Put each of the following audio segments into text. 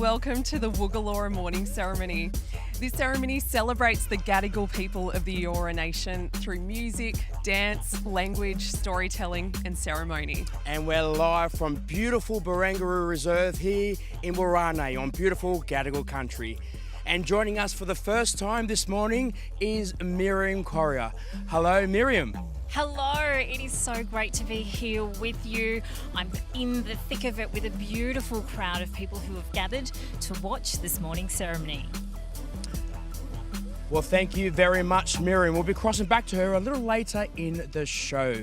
welcome to the WugulOra Morning Ceremony. This ceremony celebrates the Gadigal people of the Eora Nation through music, dance, language, storytelling and ceremony. And we're live from beautiful Barangaroo Reserve here in Warrane on beautiful Gadigal country. And joining us for the first time this morning is Miriam Corrier. Hello, Miriam. Hello, it is so great to be here with you. I'm in the thick of it with a beautiful crowd of people who have gathered to watch this morning ceremony. Well, thank you very much, Miriam. We'll be crossing back to her a little later in the show.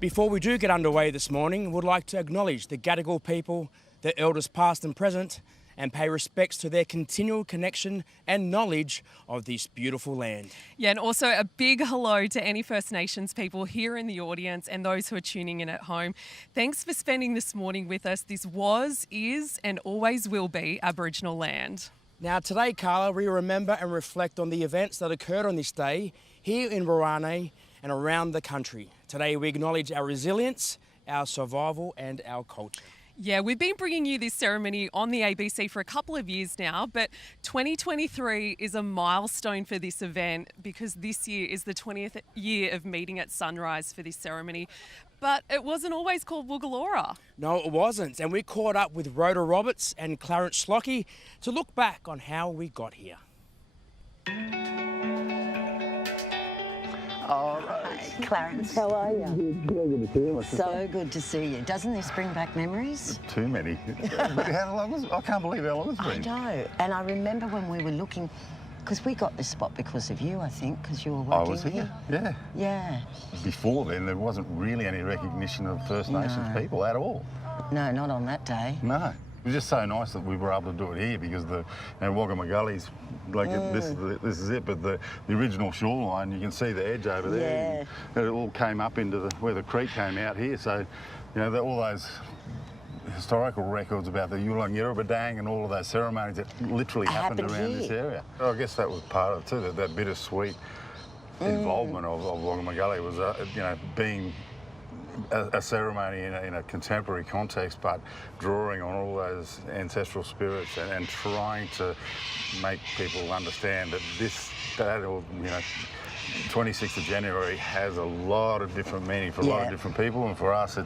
Before we do get underway this morning, we'd like to acknowledge the Gadigal people, the elders past and present, and pay respects to their continual connection and knowledge of this beautiful land. Yeah, and also a big hello to any First Nations people here in the audience and those who are tuning in at home. Thanks for spending this morning with us. This was, is, and always will be Aboriginal land. Now today, Carla, we remember and reflect on the events that occurred on this day here in Warrane and around the country. Today we acknowledge our resilience, our survival and our culture. Yeah, we've been bringing you this ceremony on the ABC for a couple of years now, but 2023 is a milestone for this event because this year is the 20th year of meeting at sunrise for this ceremony. But it wasn't always called WugulOra. No, it wasn't. And we caught up with Rhoda Roberts and Clarence Schlocky to look back on how we got here. All right, Clarence. How are you? Good to see you. So good to see you. Doesn't this bring back memories? Too many. But how long was it? I can't believe how long it's been. I know. And I remember when we were looking, because we got this spot because of you, I think, because you were working I was here. Yeah. Yeah. Before then, there wasn't really any recognition of First Nations people at all. No, not on that day. No. It was just so nice that we were able to do it here because the Waggamagully's like this is it, but the original shoreline, you can see the edge over there. Yeah. It all came up into where the creek came out here. So, you know, all those historical records about the Yulang-Yerrabadang and all of those ceremonies that literally happened around this area. I guess that was part of it too, that bittersweet involvement of Waggamagully was, you know, being a ceremony in a contemporary context, but drawing on all those ancestral spirits and trying to make people understand that you know, 26th of January has a lot of different meaning for a lot of different people, and for us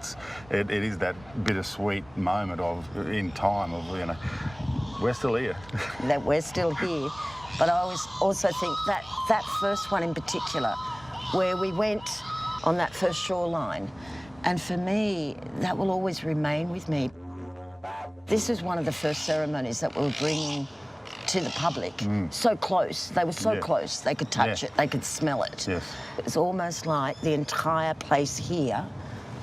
it is that bittersweet moment in time of, you know, we're still here. That we're still here. But I also think that first one in particular, where we went on that first shoreline, and for me, that will always remain with me. This is one of the first ceremonies that we were bringing to the public. So close. They were so close. They could touch it. They could smell it. Yes. It was almost like the entire place here,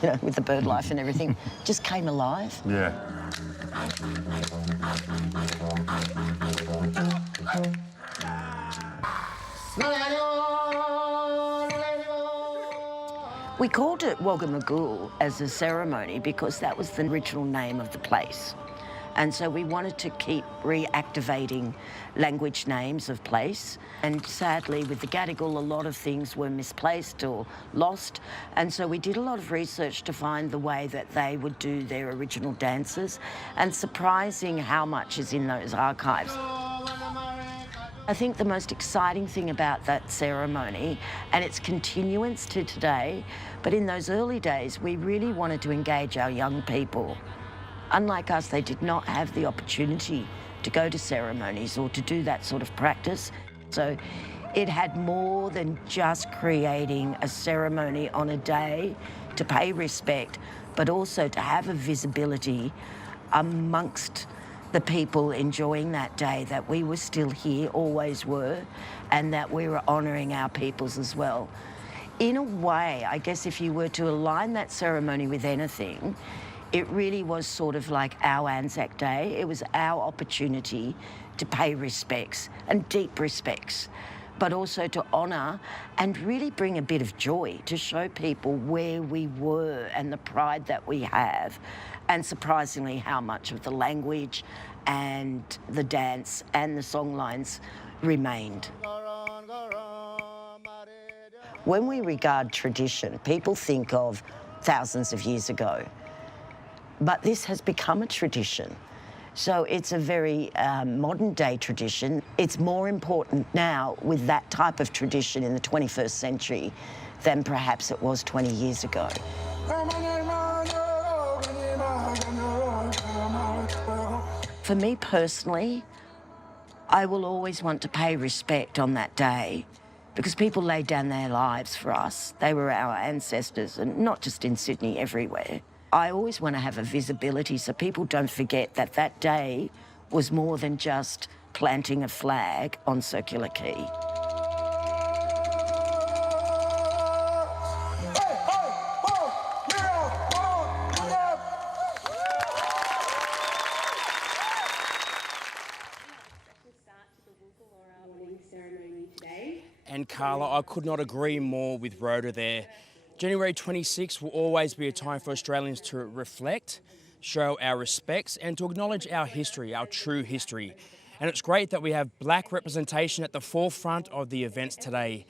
you know, with the bird life and everything, just came alive. Yeah. We called it Waggamagoo as a ceremony because that was the original name of the place. And so we wanted to keep reactivating language names of place. And sadly, with the Gadigal, a lot of things were misplaced or lost. And so we did a lot of research to find the way that they would do their original dances, and surprising how much is in those archives. I think the most exciting thing about that ceremony, and its continuance to today, but in those early days, we really wanted to engage our young people. Unlike us, they did not have the opportunity to go to ceremonies or to do that sort of practice. So it had more than just creating a ceremony on a day to pay respect, but also to have a visibility amongst the people enjoying that day, that we were still here, always were, and that we were honouring our peoples as well. In a way, I guess if you were to align that ceremony with anything, it really was sort of like our Anzac Day. It was our opportunity to pay respects, and deep respects, but also to honour and really bring a bit of joy to show people where we were and the pride that we have, and surprisingly how much of the language and the dance and the songlines remained. When we regard tradition, people think of thousands of years ago, but this has become a tradition. So it's a very modern day tradition. It's more important now with that type of tradition in the 21st century than perhaps it was 20 years ago. For me personally, I will always want to pay respect on that day because people laid down their lives for us. They were our ancestors, and not just in Sydney, everywhere. I always want to have a visibility so people don't forget that that day was more than just planting a flag on Circular Quay. And Carla, I could not agree more with Rhoda there. January 26 will always be a time for Australians to reflect, show our respects and to acknowledge our history, our true history. And it's great that we have black representation at the forefront of the events today.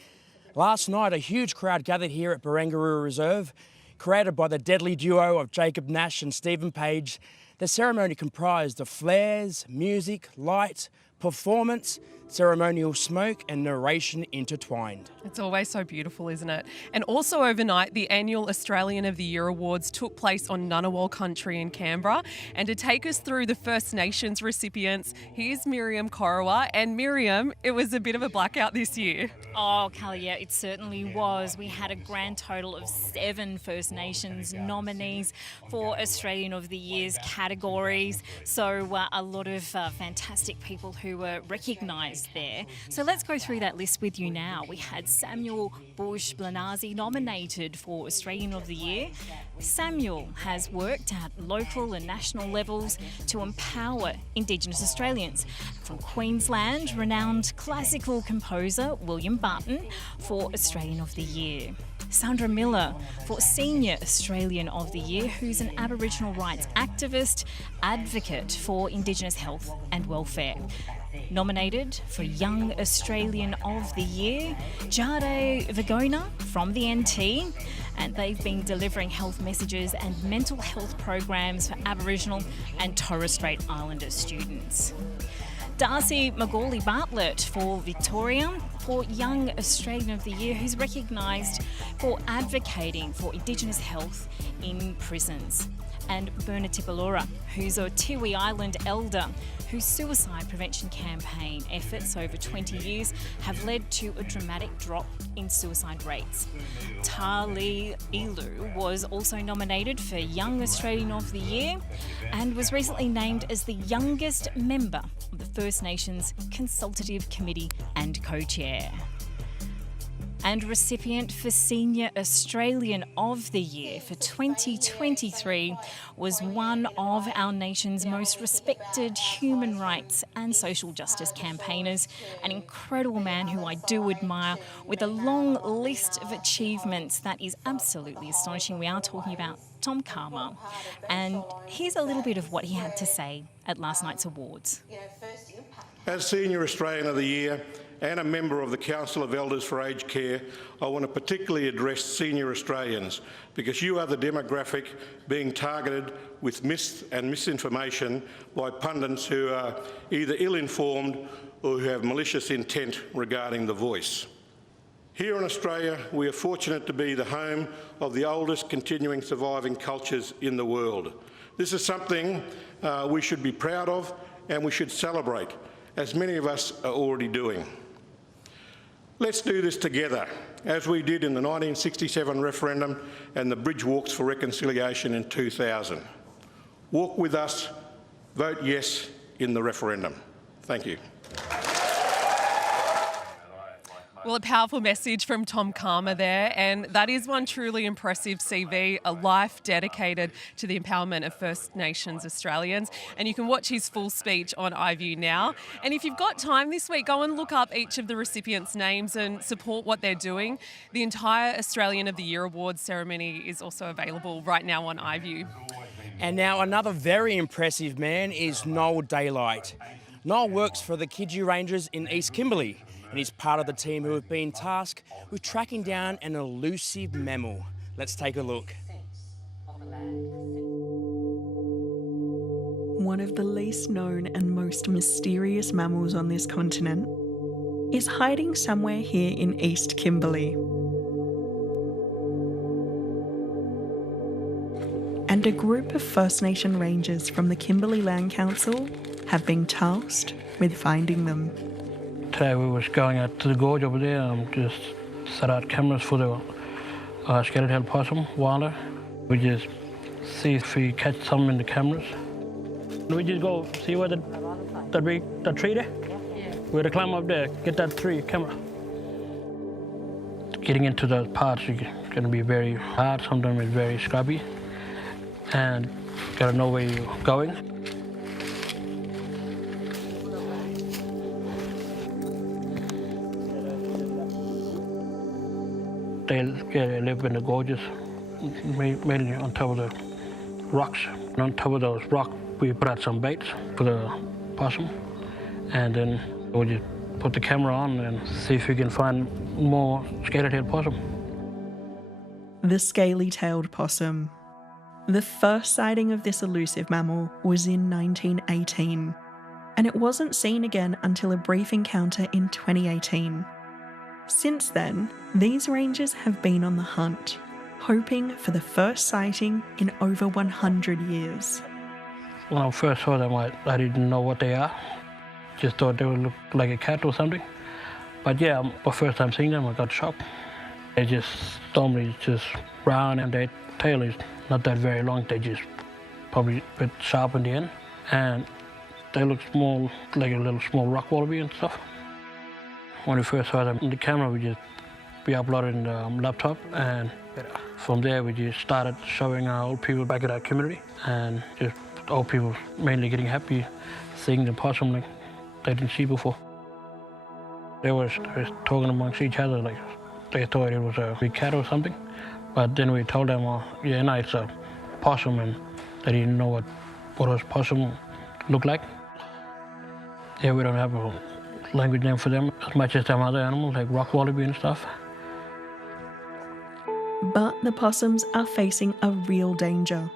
Last night, a huge crowd gathered here at Barangaroo Reserve, created by the deadly duo of Jacob Nash and Stephen Page. The ceremony comprised of flares, music, light, performance, ceremonial smoke and narration intertwined. It's always so beautiful, isn't it? And also overnight, the annual Australian of the Year Awards took place on Ngunnawal country in Canberra. And to take us through the First Nations recipients, here's Miriam Korowa. And Miriam, it was a bit of a blackout this year. Oh, Callie, yeah, it certainly was. We had a grand total of 7 First Nations nominees for Australian of the Year's categories. So a lot of fantastic people who were recognised there. So let's go through that list with you now. We had Samuel Bush-Blanazi nominated for Australian of the Year. Samuel has worked at local and national levels to empower Indigenous Australians. From Queensland, renowned classical composer William Barton for Australian of the Year. Sandra Miller for Senior Australian of the Year, who's an Aboriginal rights activist, advocate for Indigenous health and welfare. Nominated for Young Australian of the Year, Jade Vagona from the NT, and they've been delivering health messages and mental health programs for Aboriginal and Torres Strait Islander students. Darcy Macaulay Bartlett for Victoria for Young Australian of the Year, who's recognised for advocating for Indigenous health in prisons. And Bernard Tipalora, who's a Tiwi Island elder whose suicide prevention campaign efforts over 20 years have led to a dramatic drop in suicide rates. Tali Ilu was also nominated for Young Australian of the Year and was recently named as the youngest member of the First Nations Consultative Committee and co-chair. And recipient for Senior Australian of the Year for 2023 was one of our nation's most respected human rights and social justice campaigners, an incredible man who I do admire, with a long list of achievements that is absolutely astonishing. We are talking about Tom Calma, and here's a little bit of what he had to say at last night's awards. As Senior Australian of the Year and a member of the Council of Elders for Aged Care, I want to particularly address senior Australians because you are the demographic being targeted with myths and misinformation by pundits who are either ill-informed or who have malicious intent regarding the voice. Here in Australia, we are fortunate to be the home of the oldest continuing surviving cultures in the world. This is something we should be proud of and we should celebrate, as many of us are already doing. Let's do this together, as we did in the 1967 referendum and the Bridge Walks for Reconciliation in 2000. Walk with us, vote yes in the referendum. Thank you. Well, a powerful message from Tom Calma there, and that is one truly impressive CV, a life dedicated to the empowerment of First Nations Australians. And you can watch his full speech on iView now. And if you've got time this week, go and look up each of the recipients' names and support what they're doing. The entire Australian of the Year Awards ceremony is also available right now on iView. And now another very impressive man is Noel Daylight. Noel works for the Kidgee Rangers in East Kimberley, and he's part of the team who have been tasked with tracking down an elusive mammal. Let's take a look. one of the least known and most mysterious mammals on this continent, is hiding somewhere here in East Kimberley. And a group of First Nation rangers from the Kimberley Land Council have been tasked with finding them. Today we was going out to the gorge over there and just set out cameras for the skeletal possum wilder. We just see if we catch some in the cameras. We just go see where the tree there? Yeah. We're to climb up there, get that tree camera. Getting into those parts is going to be very hard, sometimes it's very scrubby. And gotta know where you're going. They live in the gorges, mainly on top of the rocks. And on top of those rocks, we put out some baits for the possum, and then we just put the camera on and see if we can find more scaly-tailed possum. The scaly-tailed possum. The first sighting of this elusive mammal was in 1918, and it wasn't seen again until a brief encounter in 2018. Since then, these rangers have been on the hunt, hoping for the first sighting in over 100 years. When I first saw them, I didn't know what they are. Just thought they would look like a cat or something. But yeah, the first time seeing them, I got shocked. They just normally just round, and their tail is not that very long. They just probably a bit sharp in the end, and they look small, like a little small rock wallaby and stuff. When we first saw them in the camera, we uploaded in the laptop, and from there we just started showing our old people back at our community, and just old people mainly getting happy seeing the possum like they didn't see before. They were talking amongst each other like they thought it was a big cat or something. But then we told them, yeah, no, it's a possum, and they didn't know what a possum looked like. Yeah, we don't have a language name for them as much as some other animals like rock wallaby and stuff. But the possums are facing a real danger.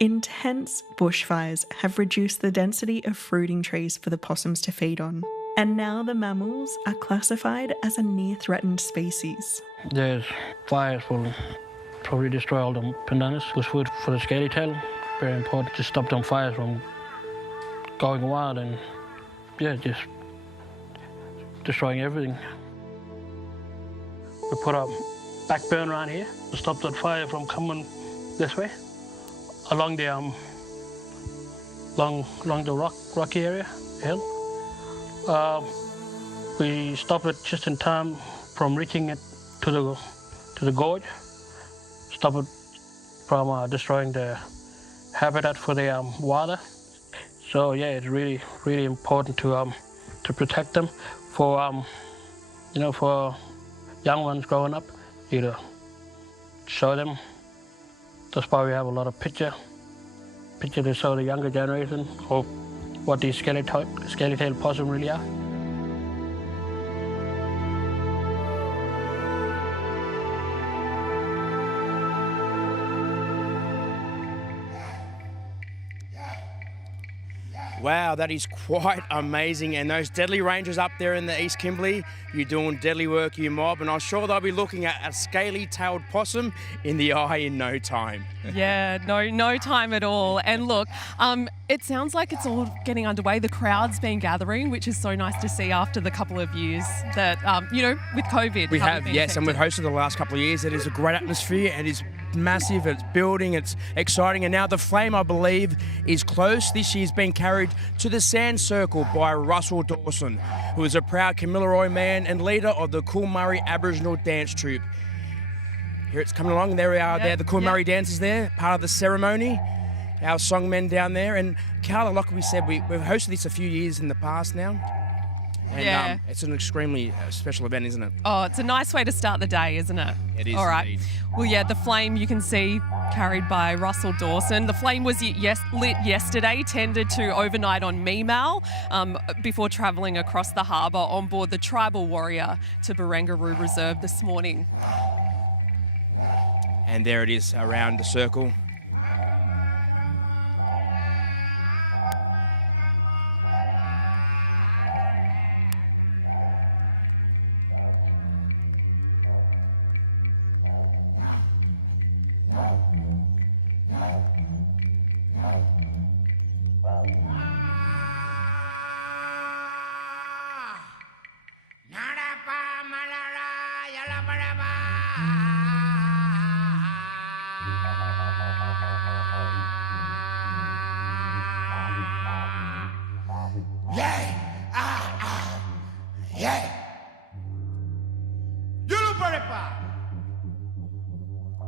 Intense bushfires have reduced the density of fruiting trees for the possums to feed on, and now the mammals are classified as a near-threatened species. There's fires will probably destroy all the pandanus with food for the scaly tail. Very important to stop them fires from going wild and just destroying everything. We put a backburn around here to stop that fire from coming this way, along the along the rocky area, hill. We stopped it just in time from reaching it to the gorge. Stop it from destroying the habitat for the water. So yeah, it's really important to protect them for for young ones growing up. Either show them. That's why we have a lot of pictures to show the younger generation of what these scaly-tailed possum really are. Wow, that is quite amazing. And those deadly rangers up there in the East Kimberley, you're doing deadly work, you mob, and I'm sure they'll be looking at a scaly-tailed possum in the eye in no time. Yeah, no time at all. And look, it sounds like it's all getting underway. The crowd's been gathering, which is so nice to see after the couple of years that, with COVID. We have, yes, and we've hosted the last couple of years. It is a great atmosphere. It is massive, it's building, it's exciting, and now the flame, I believe, is close. This year's been carried to the Sand Circle by Russell Dawson, who is a proud Koomurri man and leader of the Koomurri Aboriginal Dance Troupe. Here it's coming along, and there we are, there, the Koomurri dancers there, part of the ceremony. Our songmen down there, and Carla, like we said, we've hosted this a few years in the past now. And it's an extremely special event, isn't it? Oh, it's a nice way to start the day, isn't it? It is. All right. Indeed. Well, yeah, the flame you can see carried by Russell Dawson. The flame was lit yesterday, tended to overnight on Meemal before travelling across the harbour on board the tribal warrior to Barangaroo Reserve this morning. And there it is around the circle.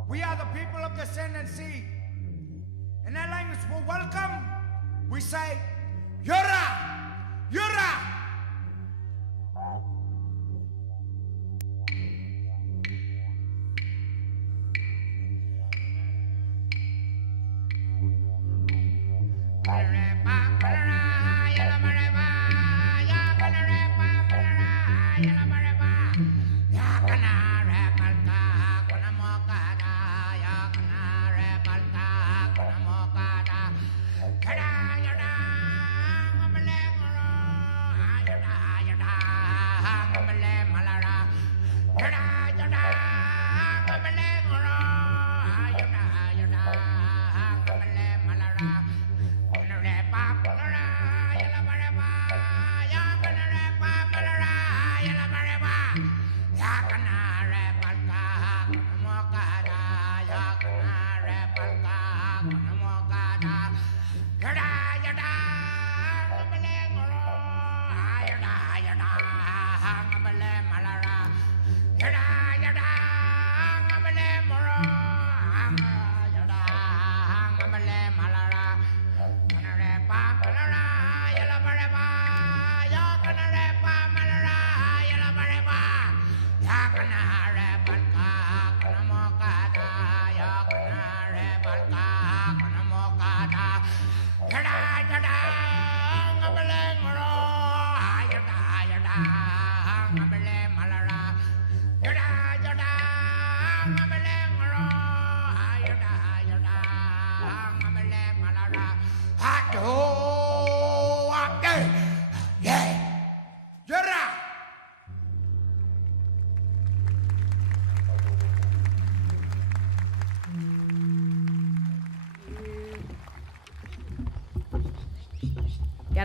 We are the people of the sand and sea. In that language for welcome, we say, Yura! Yura!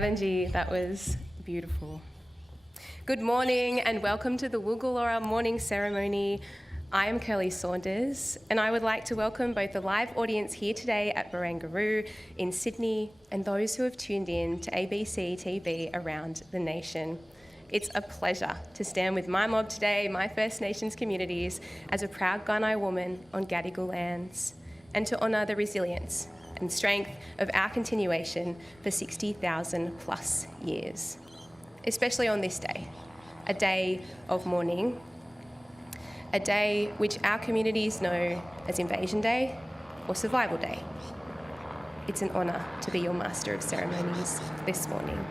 Gadanji, that was beautiful. Good morning and welcome to the WugulOra Morning Ceremony. I am Curly Saunders and I would like to welcome both the live audience here today at Barangaroo in Sydney and those who have tuned in to ABC TV around the nation. It's a pleasure to stand with my mob today, my First Nations communities, as a proud Gunai woman on Gadigal lands, and to honour the resilience and strength of our continuation for 60,000 plus years, especially on this day, a day of mourning, a day which our communities know as Invasion Day or Survival Day. It's an honour to be your Master of Ceremonies this morning.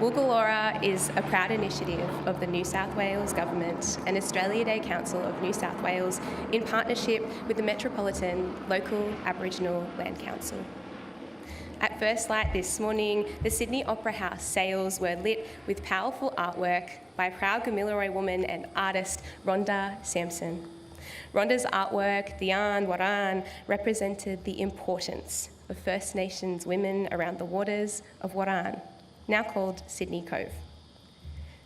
WugulOra is a proud initiative of the New South Wales Government and Australia Day Council of New South Wales in partnership with the Metropolitan Local Aboriginal Land Council. At first light this morning, the Sydney Opera House sails were lit with powerful artwork by proud Koomurri woman and artist Rhonda Sampson. Rhonda's artwork, the Yarn Waran, represented the importance of First Nations women around the waters of Waran, now called Sydney Cove.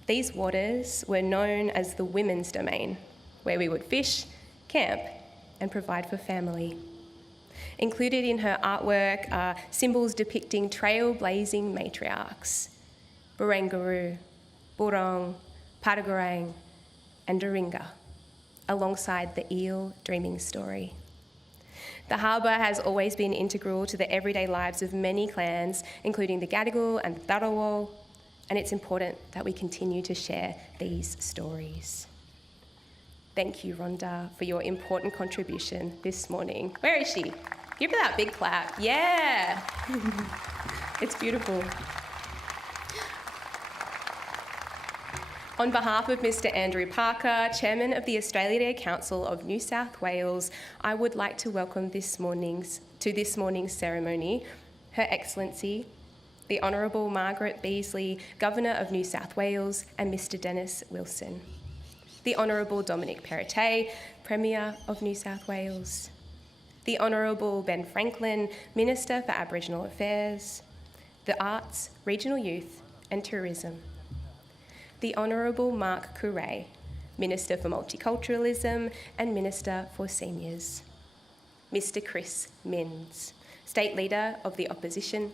These waters were known as the women's domain, where we would fish, camp, and provide for family. Included in her artwork are symbols depicting trailblazing matriarchs, Barangaroo, Burong, Padagarang, and Doringa, alongside the eel dreaming story. The harbour has always been integral to the everyday lives of many clans, including the Gadigal and the Dharawal, and it's important that we continue to share these stories. Thank you, Rhonda, for your important contribution this morning. Where is she? Give her that big clap. Yeah! It's beautiful. On behalf of Mr. Andrew Parker, Chairman of the Australia Day Council of New South Wales, I would like to welcome this morning's ceremony Her Excellency, the Honourable Margaret Beasley, Governor of New South Wales, and Mr. Dennis Wilson, the Honourable Dominic Perrottet, Premier of New South Wales, the Honourable Ben Franklin, Minister for Aboriginal Affairs, the Arts, Regional Youth and Tourism, the Honourable Mark Koomurri, Minister for Multiculturalism and Minister for Seniors, Mr Chris Minns, State Leader of the Opposition,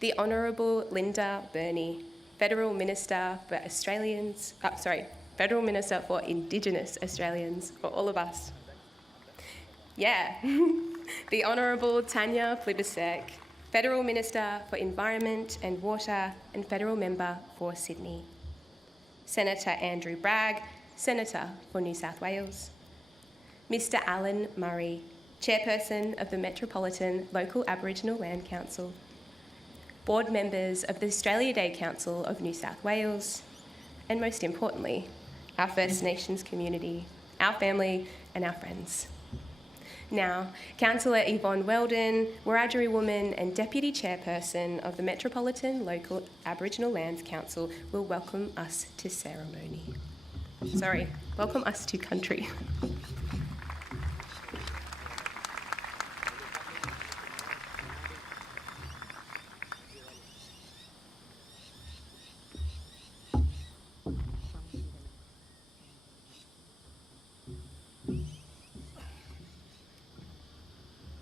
the Honourable Linda Burney, Federal Minister for Federal Minister for Indigenous Australians, for all of us. Yeah, the Honourable Tanya Plibersek, Federal Minister for Environment and Water and Federal Member for Sydney. Senator Andrew Bragg, Senator for New South Wales. Mr Alan Murray, Chairperson of the Metropolitan Local Aboriginal Land Council. Board members of the Australia Day Council of New South Wales. And most importantly, our First Nations community, our family and our friends. Now, Councillor Yvonne Weldon, Wiradjuri woman and Deputy Chairperson of the Metropolitan Local Aboriginal Lands Council, will welcome us to ceremony. Welcome us to country.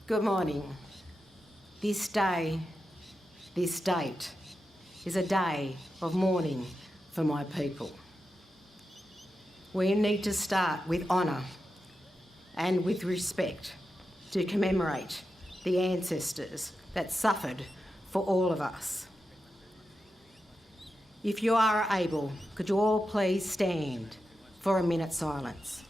Good morning. This day, this date, is a day of mourning for my people. We need to start with honour and with respect to commemorate the ancestors that suffered for all of us. If you are able, could you all please stand for a minute's silence?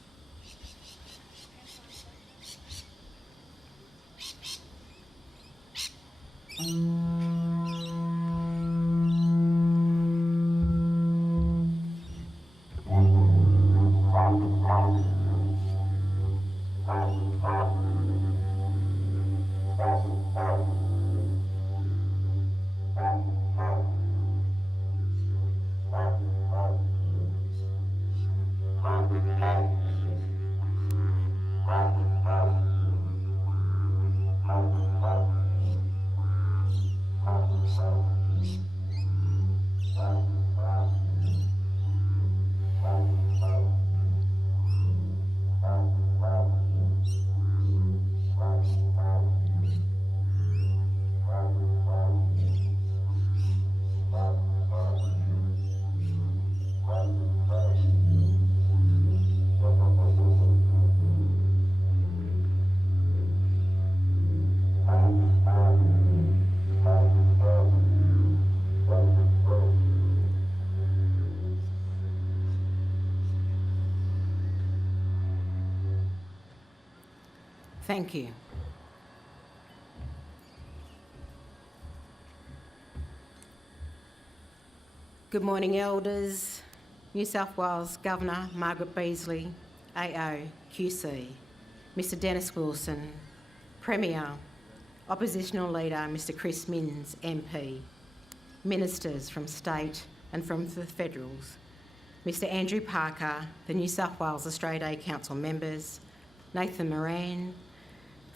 Thank you. Good morning, Elders, New South Wales Governor Margaret Beazley, AO, QC, Mr Dennis Wilson, Premier, Oppositional Leader Mr Chris Minns, MP, Ministers from State and from the Federals, Mr Andrew Parker, the New South Wales Australia Day Council members, Nathan Moran,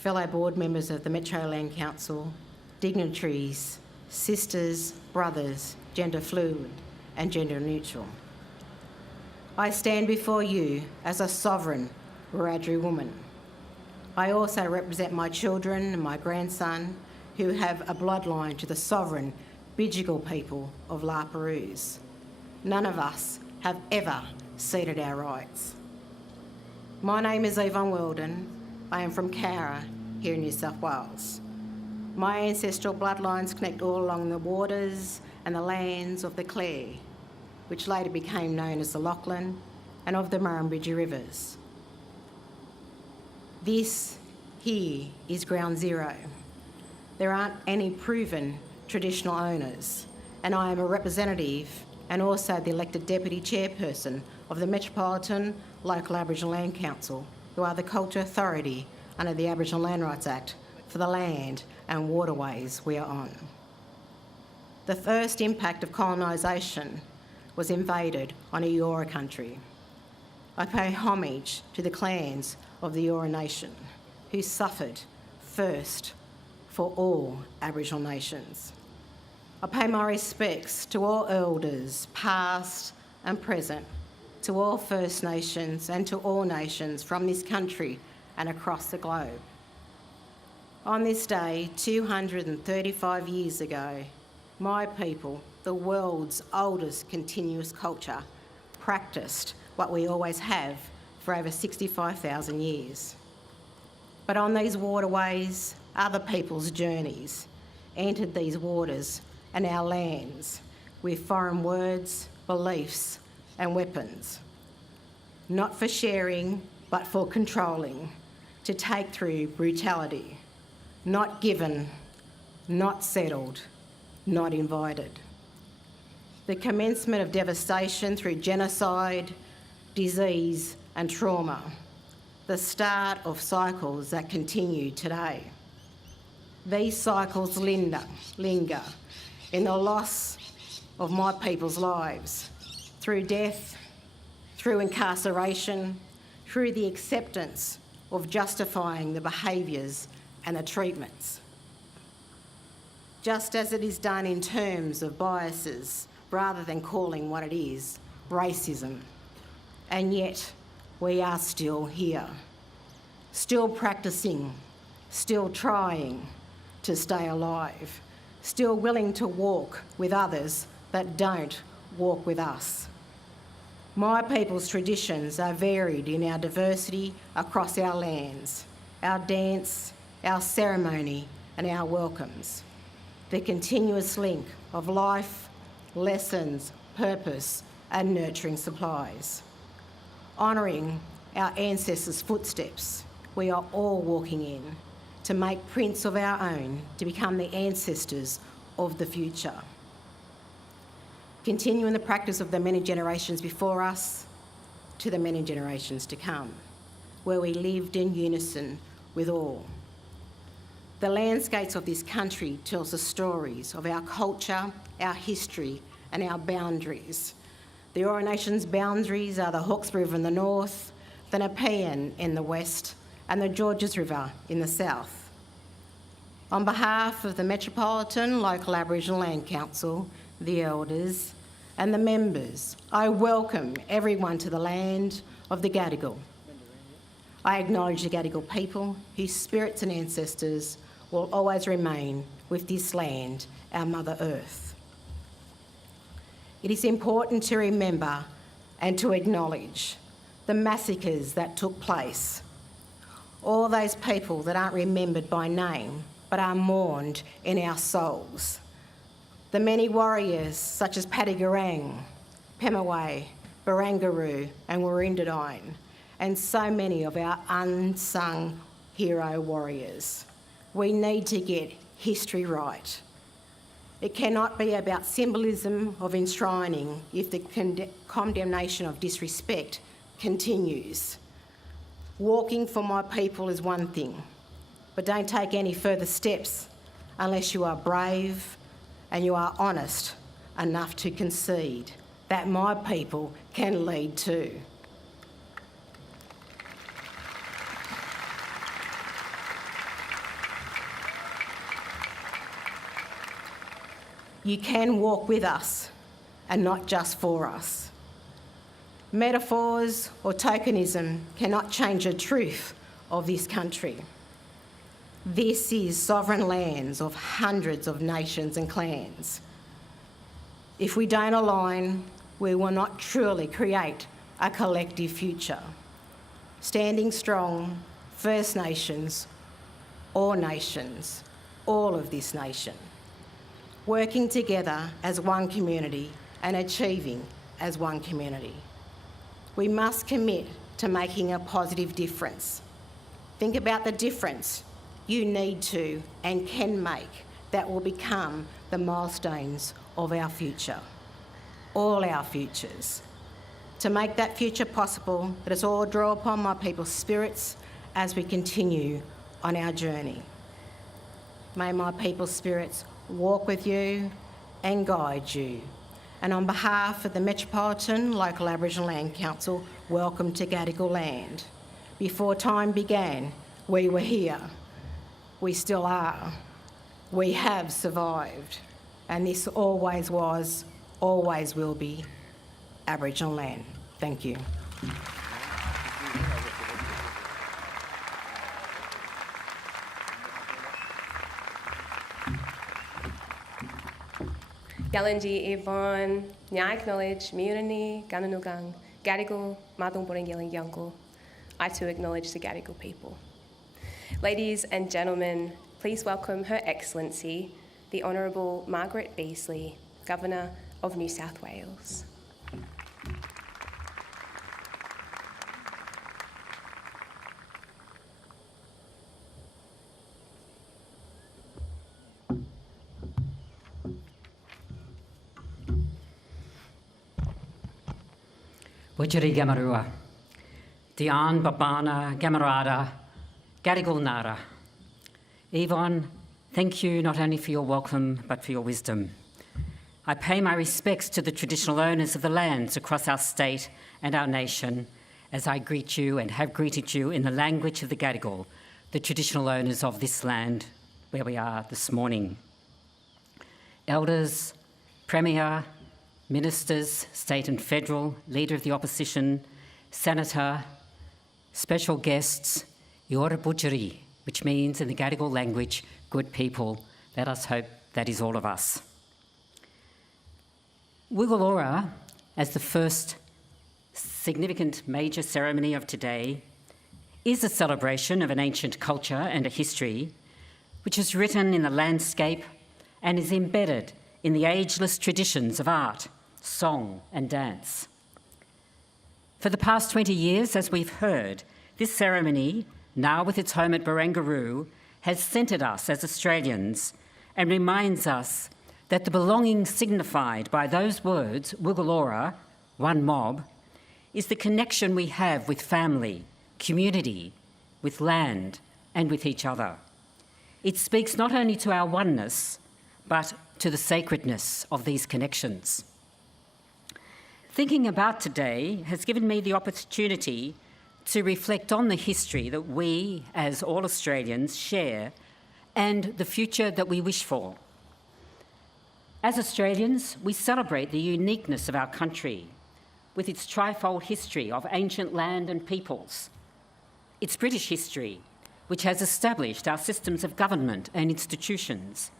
fellow board members of the Metro Land Council, dignitaries, sisters, brothers, gender fluid and gender neutral. I stand before you as a sovereign Wiradjuri woman. I also represent my children and my grandson who have a bloodline to the sovereign Bidjigal people of La Perouse. None of us have ever ceded our rights. My name is Yvonne Weldon. I am from Cowra, here in New South Wales. My ancestral bloodlines connect all along the waters and the lands of the Clare, which later became known as the Lachlan, and of the Murrumbidgee rivers. This here is ground zero. There aren't any proven traditional owners, and I am a representative and also the elected Deputy Chairperson of the Metropolitan Local Aboriginal Land Council, who are the culture authority under the Aboriginal Land Rights Act for the land and waterways we are on. The first impact of colonisation was invaded on Eora country. I pay homage to the clans of the Eora Nation, who suffered first for all Aboriginal nations. I pay my respects to all elders, past and present, to all First Nations and to all nations from this country and across the globe. On this day, 235 years ago, my people, the world's oldest continuous culture, practiced what we always have for over 65,000 years. But on these waterways, other people's journeys entered these waters and our lands with foreign words, beliefs and weapons, not for sharing but for controlling, to take through brutality, not given, not settled, not invited. The commencement of devastation through genocide, disease and trauma, the start of cycles that continue today. These cycles linger in the loss of my people's lives, through death, through incarceration, through the acceptance of justifying the behaviours and the treatments. Just as it is done in terms of biases rather than calling what it is, racism. And yet we are still here, still practicing, still trying to stay alive, still willing to walk with others that don't walk with us. My people's traditions are varied in our diversity across our lands, our dance, our ceremony and our welcomes. The continuous link of life, lessons, purpose and nurturing supplies. Honouring our ancestors' footsteps, we are all walking in to make prints of our own, to become the ancestors of the future. Continuing the practice of the many generations before us to the many generations to come, where we lived in unison with all. The landscapes of this country tells the stories of our culture, our history and our boundaries. The Eora Nation's boundaries are the Hawkesbury River in the north, the Nepean in the west and the Georges River in the south. On behalf of the Metropolitan Local Aboriginal Land Council, the elders and the members, I welcome everyone to the land of the Gadigal. I acknowledge the Gadigal people whose spirits and ancestors will always remain with this land, our Mother Earth. It is important to remember and to acknowledge the massacres that took place. All those people that aren't remembered by name but are mourned in our souls. The many warriors such as Paddy Garang, Pemaway, Barangaroo and Warindadine, and so many of our unsung hero warriors. We need to get history right. It cannot be about symbolism of enshrining if the condemnation of disrespect continues. Walking for my people is one thing, but don't take any further steps unless you are brave and you are honest enough to concede that my people can lead too. You can walk with us and not just for us. Metaphors or tokenism cannot change the truth of this country. This is sovereign lands of hundreds of nations and clans. If we don't align, we will not truly create a collective future. Standing strong, First Nations, all of this nation. Working together as one community and achieving as one community. We must commit to making a positive difference. Think about the difference you need to and can make that will become the milestones of our future, all our futures. To make that future possible, let us all draw upon my people's spirits as we continue on our journey. May my people's spirits walk with you and guide you. And on behalf of the Metropolitan Local Aboriginal Land Council, welcome to Gadigal land. Before time began, We were here. We still are. We have survived. And this always was, always will be Aboriginal land. Thank you. Yalanji Yvonne, Nya acknowledge Miunani, Gunanugang, Gadigal, Madung Boringiling Yungle. I too acknowledge the Gadigal people. Ladies and gentlemen, please welcome Her Excellency, the Honourable Margaret Beazley, Governor of New South Wales. Wujiri Gamarua, Dian Babana Gamarada, Gadigal Nara. Yvonne, thank you not only for your welcome, but for your wisdom. I pay my respects to the traditional owners of the lands across our state and our nation as I greet you and have greeted you in the language of the Gadigal, the traditional owners of this land where we are this morning. Elders, Premier, Ministers, state and federal, Leader of the Opposition, Senator, special guests, Yora Bujiri, which means in the Gadigal language, good people. Let us hope that is all of us. WugulOra, as the first significant major ceremony of today, is a celebration of an ancient culture and a history which is written in the landscape and is embedded in the ageless traditions of art, song and dance. For the past 20 years, as we've heard, this ceremony, now with its home at Barangaroo, has centred us as Australians and reminds us that the belonging signified by those words, WugulOra, one mob, is the connection we have with family, community, with land and with each other. It speaks not only to our oneness, but to the sacredness of these connections. Thinking about today has given me the opportunity to reflect on the history that we, as all Australians, share and the future that we wish for. As Australians, we celebrate the uniqueness of our country with its trifold history of ancient land and peoples, its British history, which has established our systems of government and institutions,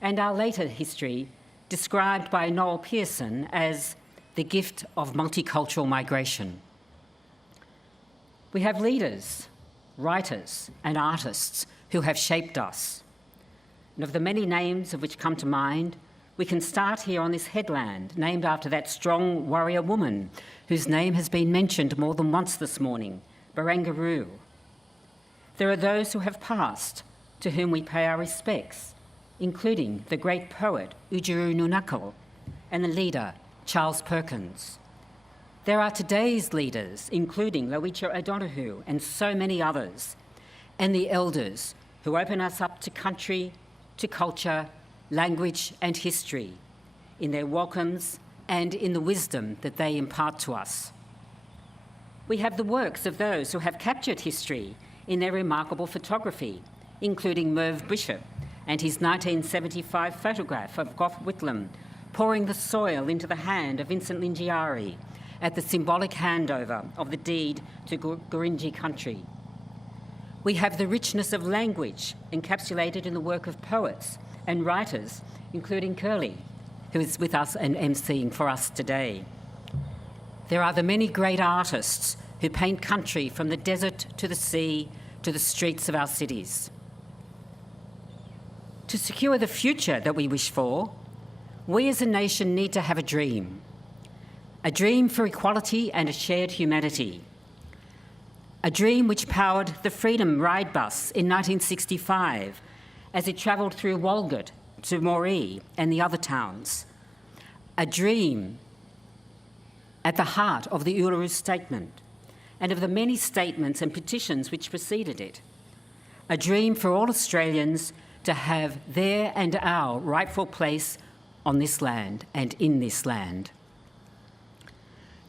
and our later history, described by Noel Pearson as the gift of multicultural migration. We have leaders, writers, and artists who have shaped us. And of the many names of which come to mind, we can start here on this headland, named after that strong warrior woman whose name has been mentioned more than once this morning, Barangaroo. There are those who have passed, to whom we pay our respects, including the great poet Oodgeroo Noonuccal and the leader Charles Perkins. There are today's leaders, including Lowitja O'Donoghue and so many others, and the elders who open us up to country, to culture, language and history, in their welcomes and in the wisdom that they impart to us. We have the works of those who have captured history in their remarkable photography, including Merv Bishop and his 1975 photograph of Gough Whitlam pouring the soil into the hand of Vincent Lingiari at the symbolic handover of the deed to Gurindji country. We have the richness of language encapsulated in the work of poets and writers, including Curly, who is with us and emceeing for us today. There are the many great artists who paint country from the desert to the sea to the streets of our cities. To secure the future that we wish for, we as a nation need to have a dream for equality and a shared humanity, a dream which powered the Freedom Ride Bus in 1965 as it travelled through Walgett to Moree and the other towns, a dream at the heart of the Uluru Statement and of the many statements and petitions which preceded it, a dream for all Australians to have their and our rightful place on this land and in this land.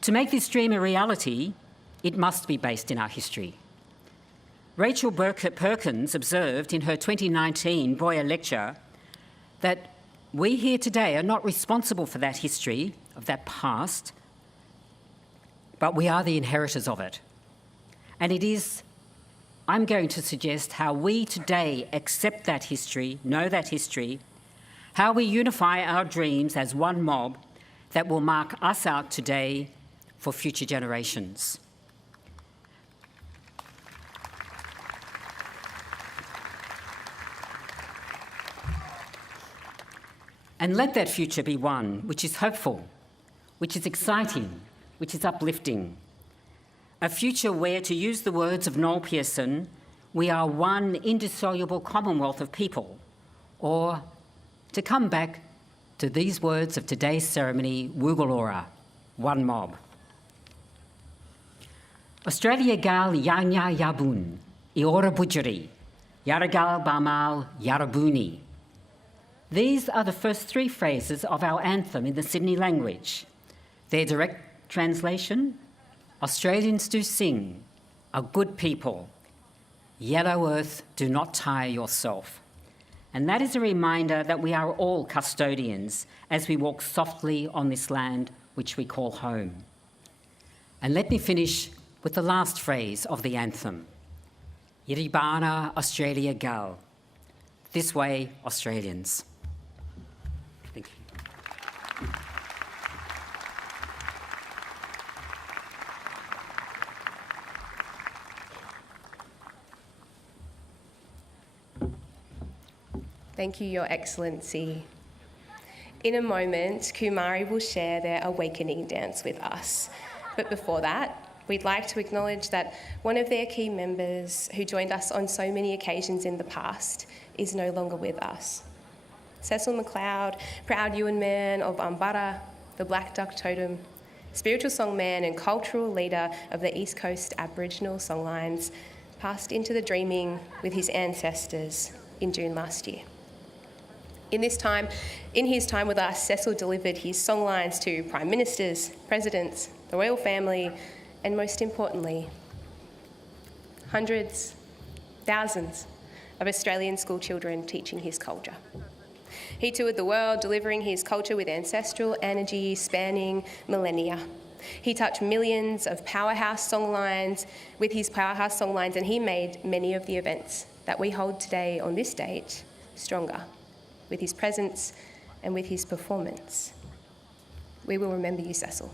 To make this dream a reality, it must be based in our history. Rachel Perkins observed in her 2019 Boyer lecture that we here today are not responsible for that history, of that past, but we are the inheritors of it. And it is, I'm going to suggest, how we today accept that history, know that history, how we unify our dreams as one mob that will mark us out today for future generations. And let that future be one which is hopeful, which is exciting, which is uplifting. A future where, to use the words of Noel Pearson, we are one indissoluble commonwealth of people. Or, to come back to these words of today's ceremony, WugulOra, one mob. Australia gal yanya yabun, iora bujari, yaragal bamal yarabuni. These are the first three phrases of our anthem in the Sydney language. Their direct translation: Australians do sing, a good people. Yellow earth, do not tire yourself. And that is a reminder that we are all custodians as we walk softly on this land which we call home. And let me finish with the last phrase of the anthem. Yiribana Australia gal. This way, Australians. Thank you. Thank you, Your Excellency. In a moment, Koomurri will share their awakening dance with us. But before that, we'd like to acknowledge that one of their key members who joined us on so many occasions in the past is no longer with us. Cecil McLeod, proud Yuin man of Umbara, the Black Duck Totem, spiritual songman and cultural leader of the East Coast Aboriginal songlines, passed into the dreaming with his ancestors in June last year. In his time with us, Cecil delivered his songlines to Prime Ministers, Presidents, the Royal Family, and most importantly, hundreds, thousands of Australian school children teaching his culture. He toured the world delivering his culture with ancestral energy spanning millennia. He touched millions of powerhouse songlines with his powerhouse songlines, and he made many of the events that we hold today on this date stronger with his presence and with his performance. We will remember you, Cecil.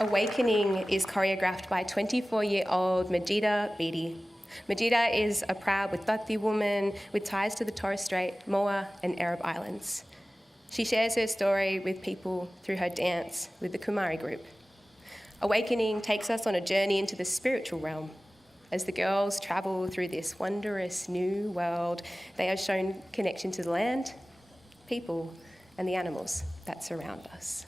Awakening is choreographed by 24-year-old Majida Beatty. Majida is a proud Withathi woman with ties to the Torres Strait, Moa and Arab Islands. She shares her story with people through her dance with the Koomurri group. Awakening takes us on a journey into the spiritual realm. As the girls travel through this wondrous new world, they are shown connection to the land, people and the animals that surround us.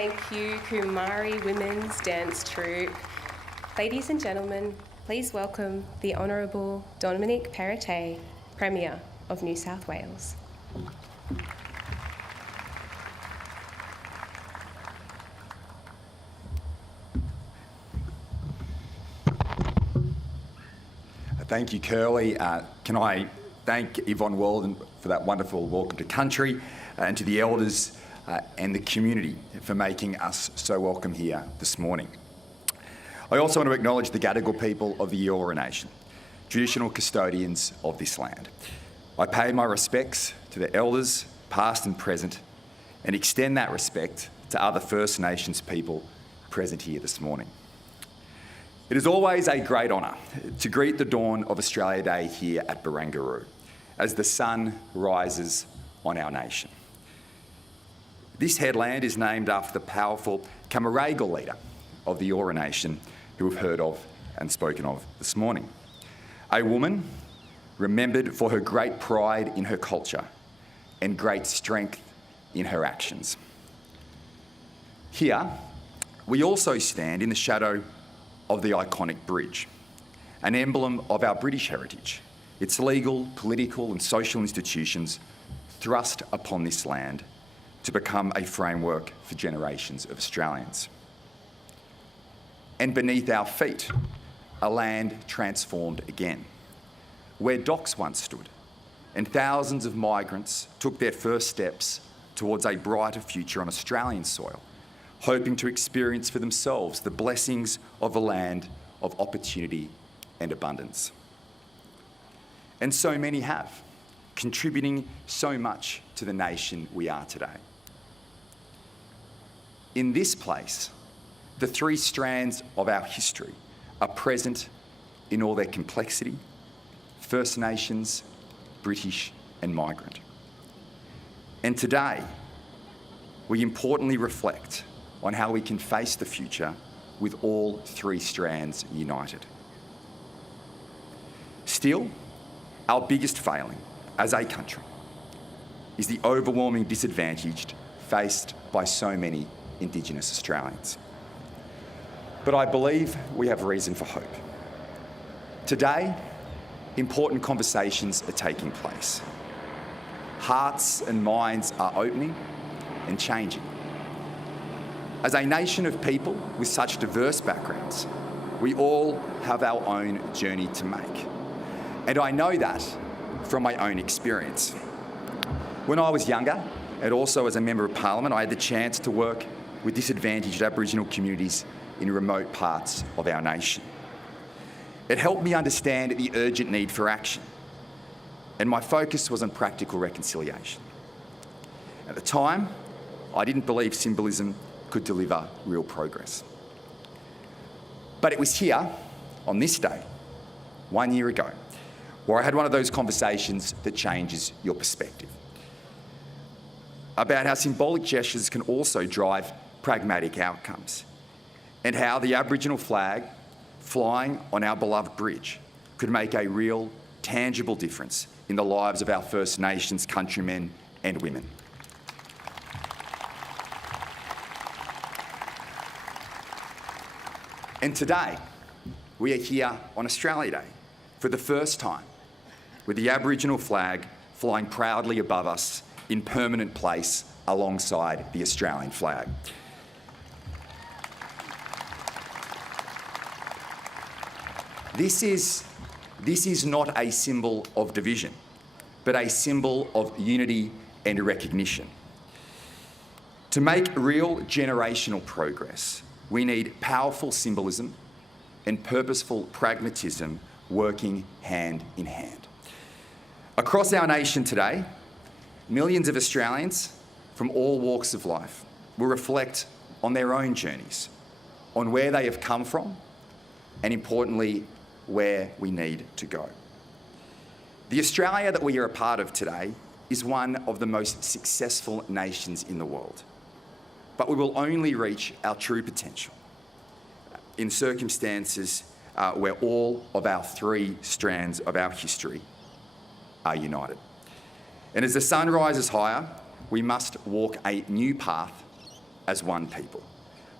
thank you, Koomurri Women's Dance Troupe. Ladies and gentlemen, please welcome the Honourable Dominic Perrottet, Premier of New South Wales. Thank you, Curly. Can I thank Yvonne Walden for that wonderful welcome to country, and to the elders and the community for making us so welcome here this morning. I also want to acknowledge the Gadigal people of the Eora Nation, traditional custodians of this land. I pay my respects to the elders, past and present, and extend that respect to other First Nations people present here this morning. It is always a great honour to greet the dawn of Australia Day here at Barangaroo as the sun rises on our nation. This headland is named after the powerful Koomurri leader of the Eora Nation who we've heard of and spoken of this morning. A woman remembered for her great pride in her culture and great strength in her actions. Here, we also stand in the shadow of the iconic bridge, an emblem of our British heritage, its legal, political and social institutions thrust upon this land to become a framework for generations of Australians. And beneath our feet, a land transformed again, where docks once stood and thousands of migrants took their first steps towards a brighter future on Australian soil, hoping to experience for themselves the blessings of a land of opportunity and abundance. And so many have, contributing so much to the nation we are today. In this place, the three strands of our history are present in all their complexity: First Nations, British and migrant. And today, we importantly reflect on how we can face the future with all three strands united. Still, our biggest failing as a country is the overwhelming disadvantage faced by so many Indigenous Australians. But I believe we have reason for hope. Today, important conversations are taking place. Hearts and minds are opening and changing. As a nation of people with such diverse backgrounds, we all have our own journey to make. And I know that from my own experience. When I was younger, and also as a Member of Parliament, I had the chance to work with disadvantaged Aboriginal communities in remote parts of our nation. It helped me understand the urgent need for action, and my focus was on practical reconciliation. At the time, I didn't believe symbolism could deliver real progress. But it was here, on this day, 1 year ago, where I had one of those conversations that changes your perspective. About how symbolic gestures can also drive pragmatic outcomes, and how the Aboriginal flag flying on our beloved bridge could make a real, tangible difference in the lives of our First Nations countrymen and women. And today, we are here on Australia Day for the first time, with the Aboriginal flag flying proudly above us in permanent place alongside the Australian flag. This is not a symbol of division, but a symbol of unity and recognition. To make real generational progress, we need powerful symbolism and purposeful pragmatism working hand in hand. Across our nation today, millions of Australians from all walks of life will reflect on their own journeys, on where they have come from, and importantly, where we need to go. The Australia that we are a part of today is one of the most successful nations in the world. But we will only reach our true potential in circumstances where all of our three strands of our history are united. And as the sun rises higher, we must walk a new path as one people,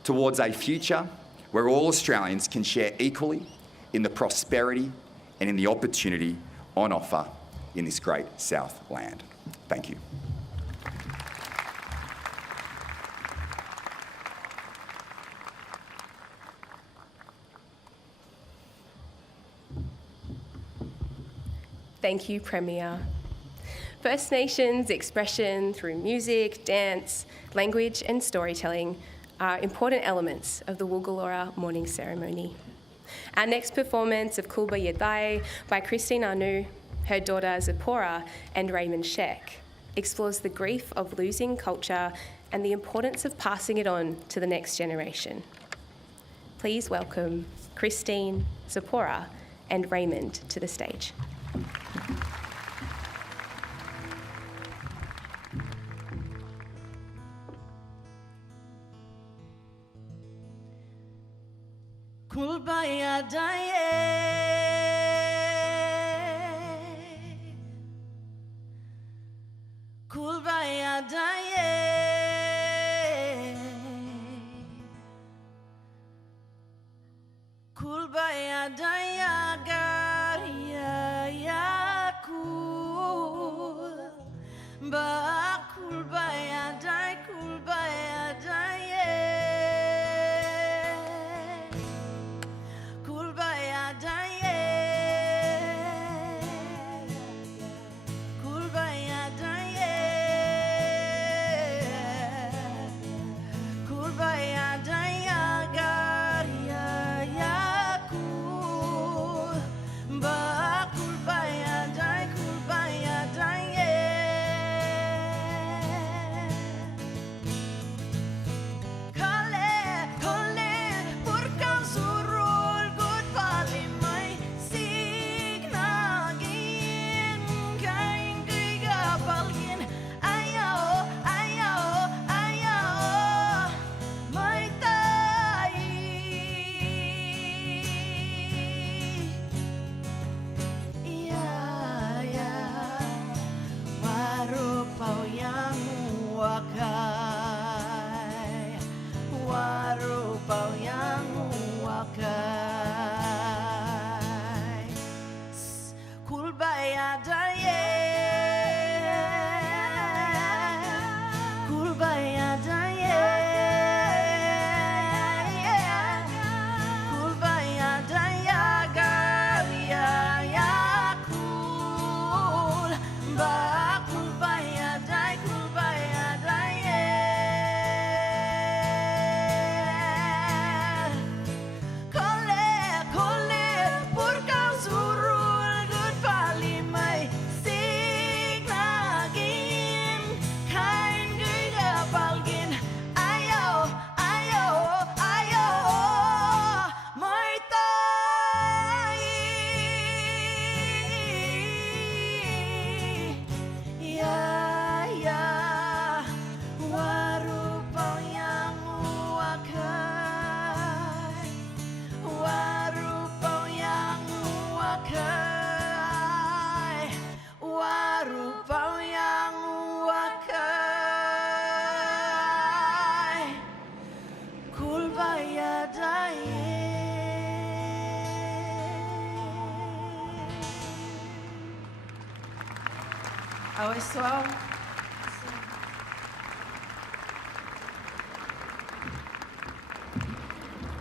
towards a future where all Australians can share equally in the prosperity and in the opportunity on offer in this great South land. Thank you. Thank you, Premier. First Nations expression through music, dance, language and storytelling are important elements of the WugulOra Morning Ceremony. Our next performance of Koomurri Aboriginal by Christine Anu, her daughter Zipporah and Raymond Sheck explores the grief of losing culture and the importance of passing it on to the next generation. Please welcome Christine, Zipporah and Raymond to the stage. Kulbaya daye, kulbaya daye, kulbaya daya gariya ya kul, ba kulbaya day, kulbaya daye.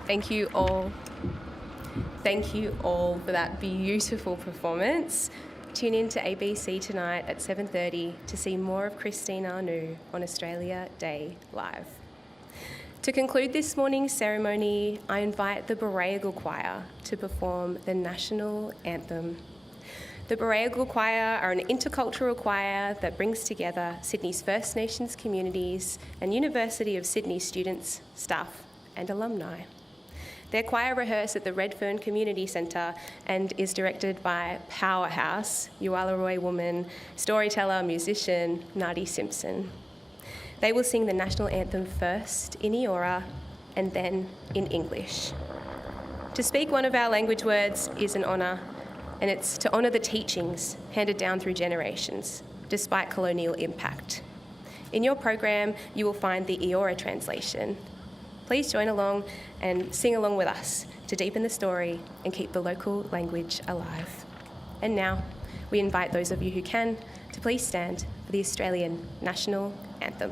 Thank you all. Thank you all for that beautiful performance. Tune in to ABC tonight at 7:30 to see more of Christine Anu on Australia Day Live. To conclude this morning's ceremony, I invite the Barangaroo Choir to perform the National Anthem. The Barangaroo Choir are an intercultural choir that brings together Sydney's First Nations communities and University of Sydney students, staff and alumni. Their choir rehearse at the Redfern Community Centre and is directed by powerhouse Yuwallaroi woman, storyteller, musician Nadi Simpson. They will sing the national anthem first in Eora and then in English. To speak one of our language words is an honour, and it's to honour the teachings handed down through generations, despite colonial impact. In your program, you will find the Eora translation. Please join along and sing along with us to deepen the story and keep the local language alive. And now, we invite those of you who can to please stand for the Australian National Anthem.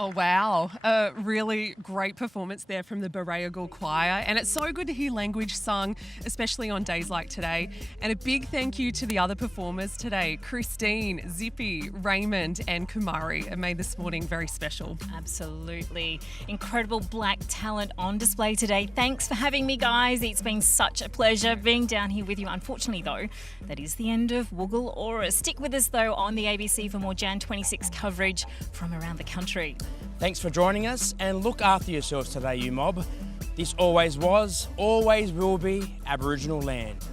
Oh, wow. A really great performance there from the Barangaroo Choir. And it's so good to hear language sung, especially on days like today. And a big thank you to the other performers today, Christine, Zippy, Raymond and Koomurri. It made this morning very special. Absolutely. Incredible black talent on display today. Thanks for having me, guys. It's been such a pleasure being down here with you. Unfortunately, though, that is the end of WugulOra. Stick with us, though, on the ABC for more Jan 26 coverage from around the country. Thanks for joining us, and look after yourselves today, you mob. This always was, always will be Aboriginal land.